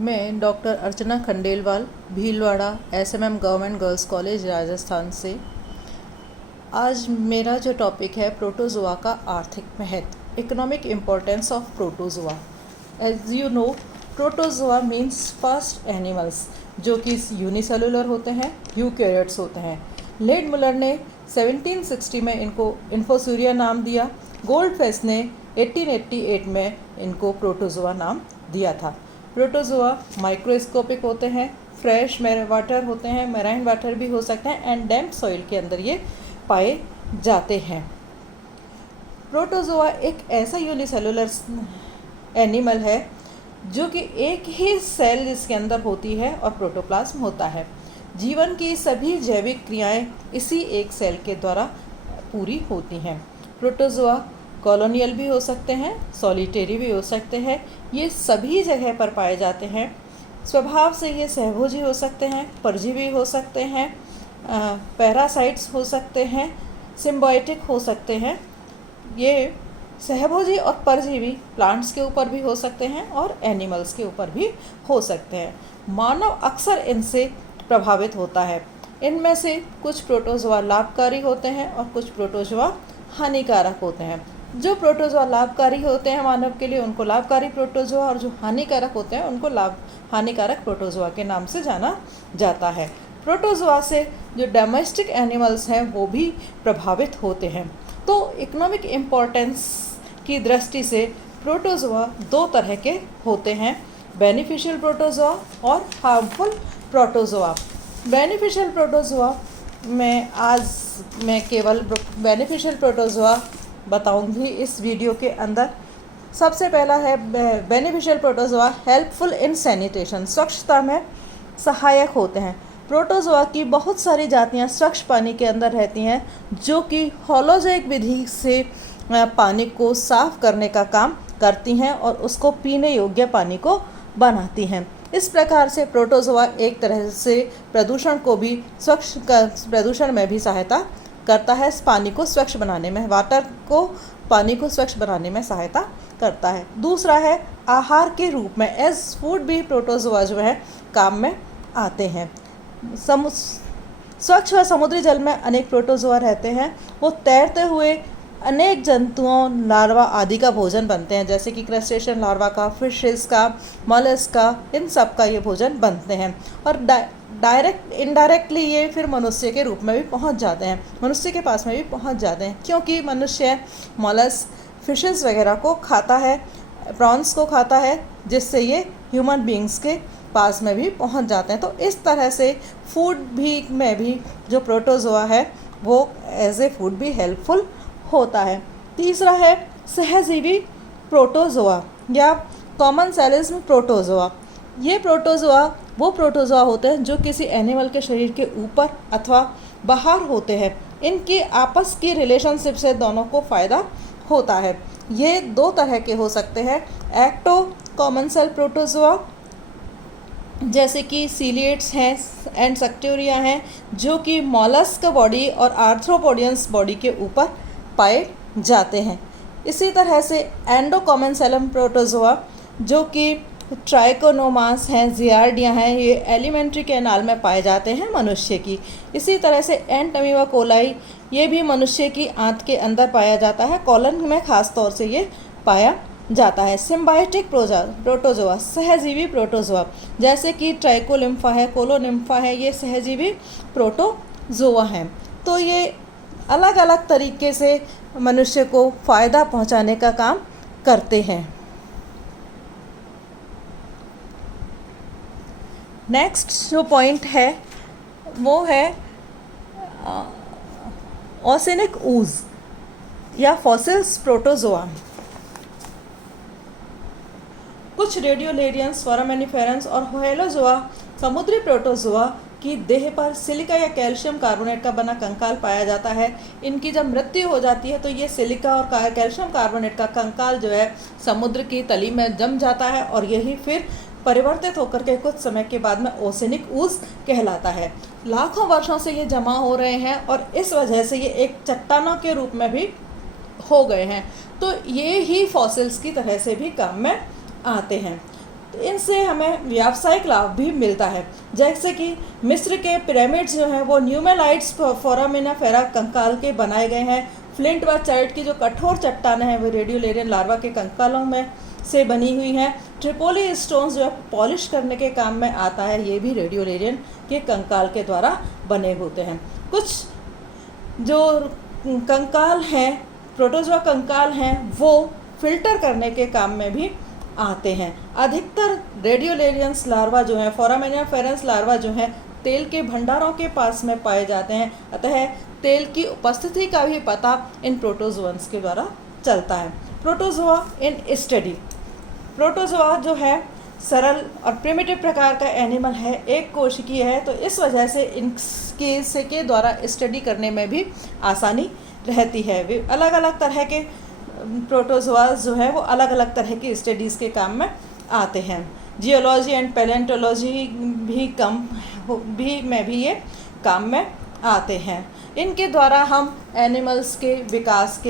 मैं doctor Archana Khandelwal Bhilwara SMM government girls college Rajasthan से। आज मेरा जो टॉपिक है प्रोटोजोआ का आर्थिक महत्व, economic importance of protozoa. As you know, protozoa means first animals जो कि यूनिसेलुलर होते हैं, यूकैरियोट्स होते हैं। लेड मुलर ने 1760 में इनको इन्फोसूरिया नाम दिया। गोल्डफेस्ट ने 1888 में इनको प्रोटोजोआ नाम दिया था। प्रोटोजोआ माइक्रोस्कोपिक होते हैं, फ्रेश वाटर होते हैं, मैराइन वाटर भी हो सकते हैं एंड डैम्प सॉइल के अंदर ये पाए जाते हैं। प्रोटोजोआ एक ऐसा यूनिसेलुलर एनिमल है जो कि एक ही सेल इसके अंदर होती है और प्रोटोप्लाज्म होता है। जीवन की सभी जैविक क्रियाएं इसी एक सेल के द्वारा पूरी होती हैं। प्रोटोजोआ कॉलोनियल भी हो सकते हैं, सॉलिटेरी भी हो सकते हैं, ये सभी जगह पर पाए जाते हैं। स्वभाव से ये सहभोजी हो सकते हैं, परजीवी हो सकते हैं, पैरासाइट्स हो सकते हैं, सिम्बायोटिक हो सकते हैं। ये सहभोजी और परजीवी प्लांट्स के ऊपर भी हो सकते हैं और एनिमल्स के ऊपर भी हो सकते हैं। मानव अक्सर इनसे प्रभावित होता है। इनमें से कुछ प्रोटोजोआ लाभकारी होते हैं और कुछ प्रोटोजोआ हानिकारक होते हैं। जो प्रोटोजोआ लाभकारी होते हैं मानव के लिए, उनको लाभकारी प्रोटोजोआ, और जो हानिकारक होते हैं उनको हानिकारक प्रोटोजोआ के नाम से जाना जाता है। प्रोटोजोआ से जो डोमेस्टिक एनिमल्स हैं वो भी प्रभावित होते हैं। तो इकोनॉमिक इम्पोर्टेंस की दृष्टि से प्रोटोजोआ दो तरह के होते हैं, बेनिफिशियल प्रोटोजोआ और हार्मफुल प्रोटोजोआ। बेनिफिशियल प्रोटोजोआ में आज मैं केवल बेनिफिशियल प्रोटोजोआ बताऊंगी इस वीडियो के अंदर। सबसे पहला है beneficial protozoa helpful in sanitation, स्वच्छता में सहायक होते हैं। प्रोटोजोआ की बहुत सारी जातियां स्वच्छ पानी के अंदर रहती हैं जो कि होलोजोइक विधि से पानी को साफ करने का काम करती हैं और उसको पीने योग्य पानी को बनाती हैं। इस प्रकार से प्रोटोजोआ एक तरह से प्रदूषण को भी प्रदूषण में भी सहायता करता है, पानी को स्वच्छ बनाने में, पानी को स्वच्छ बनाने में सहायता करता है। दूसरा है आहार के रूप में, एज फूड भी प्रोटोजोआ जो है काम में आते हैं। स्वच्छ व समुद्री जल में अनेक प्रोटोजोआ रहते हैं। वो तैरते हुए अनेक जंतुओं, लार्वा आदि का भोजन बनते हैं, जैसे कि क्रस्टेशियन लार्वा का, फिशेस का, मॉलस्क का, इन सब का ये भोजन बनते हैं। और इनडायरेक्टली ये फिर मनुष्य के रूप में भी पहुंच जाते हैं, मनुष्य के पास में भी पहुंच जाते हैं, क्योंकि मनुष्य मॉलस्क, फिशेस वगैरह को खाता है, प्रॉन्स को खाता है, जिससे ये ह्यूमन बींग्स के पास में भी पहुंच जाते हैं। तो इस तरह से फूड भी में भी जो प्रोटोजोआ है वो एज ए फूड भी हेल्पफुल होता है। तीसरा है सहजीवी प्रोटोजोआ या कॉमन सेलिज्म प्रोटोजोआ। ये प्रोटोजोआ वो प्रोटोजोआ होते हैं जो किसी एनिमल के शरीर के ऊपर अथवा बाहर होते हैं। इनकी आपस की रिलेशनशिप से दोनों को फ़ायदा होता है। ये दो तरह के हो सकते हैं, एक्टो कॉमन सेल प्रोटोजोआ जैसे कि सीलिएट्स हैं एंड सक्टोरिया हैं, जो कि मॉलस्क बॉडी और आर्थ्रोपोडियंस बॉडी के ऊपर पाए जाते हैं। इसी तरह से एंडो कॉमन सेलम प्रोटोजोआ जो कि ट्राइकोनोमास हैं, जियार्डिया हैं, ये एलिमेंट्री कैनाल में पाए जाते हैं मनुष्य की। इसी तरह से एंट अमीबा कोलाई, ये भी मनुष्य की आंत के अंदर पाया जाता है, कॉलन में खास तौर से ये पाया जाता है। सिम्बायोटिक प्रोटोजोआ सहजीवी प्रोटोजोआ जैसे कि ट्राइकोलिम्फा है, कोलोनिम्फा है, ये सहजीवी प्रोटोजोआ हैं। तो ये अलग अलग तरीके से मनुष्य को फ़ायदा पहुंचाने का काम करते हैं। नेक्स्ट जो पॉइंट है वो है ओसेनिक ooze या फॉसिल्स प्रोटोजोआ। कुछ रेडियोलेरियंस, फोरामिनिफेरंस और होलोजोआ समुद्री प्रोटोजोआ की देह पर सिलिका या कैल्शियम कार्बोनेट का बना कंकाल पाया जाता है। इनकी जब मृत्यु हो जाती है तो ये सिलिका और कैल्शियम कार्बोनेट का कंकाल जो है समुद्र की तली में जम जाता है और यही फिर परिवर्तित होकर के कुछ समय के बाद में ओसेनिक ooze कहलाता है। लाखों वर्षों से ये जमा हो रहे हैं और इस वजह से ये एक चट्टानों के रूप में भी हो गए हैं। तो ये ही फॉसिल्स की तरह से भी काम में आते हैं। तो इनसे हमें व्यावसायिक लाभ भी मिलता है। जैसे कि मिस्र के पिरामिड्स जो हैं वो न्यूमेलाइट्स फोरामिनाफेरा कंकाल के बनाए गए हैं। फ्लिंट व चर्ट की जो कठोर चट्टानें हैं वो रेडियोलेरियन लार्वा के कंकालों में से बनी हुई हैं। ट्रिपोली स्टोन्स जो है पॉलिश करने के काम में आता है, ये भी रेडियोलेरियन के कंकाल के द्वारा बने होते हैं। कुछ जो कंकाल हैं, प्रोटोजोआ कंकाल हैं, वो फिल्टर करने के काम में भी आते हैं। अधिकतर रेडियोलेरियंस लार्वा जो हैं, फोरामिनाफेरस लार्वा जो हैं, तेल के भंडारों के पास में पाए जाते हैं। अतः तेल की उपस्थिति का भी पता इन प्रोटोजोअन्स के द्वारा चलता है। Protozoa in study. प्रोटोजोआ जो है सरल और प्रिमिटिव प्रकार का एनिमल है, एक कोशिकीय है, तो इस वजह से इनके द्वारा स्टडी करने में भी आसानी रहती है। वे अलग अलग तरह के प्रोटोजोआस जो है वो अलग अलग तरह की स्टडीज़ के काम में आते हैं। जियोलॉजी एंड पैलेंटोलॉजी भी ये काम में आते हैं। इनके द्वारा हम एनिमल्स के विकास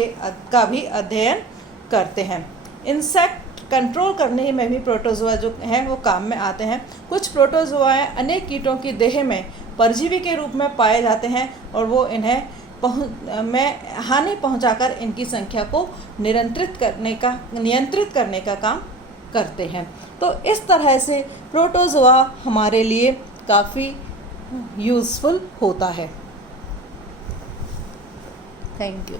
का भी अध्ययन करते हैं। इंसेक्ट कंट्रोल करने में भी प्रोटोजोआ जो हैं वो काम में आते हैं। कुछ प्रोटोजोआ अनेक कीटों की देह में परजीवी के रूप में पाए जाते हैं और वो इन्हें हानि पहुंचाकर इनकी संख्या को नियंत्रित करने का काम करते हैं। तो इस तरह से प्रोटोजोआ हमारे लिए काफ़ी यूज़फुल होता है। Thank you.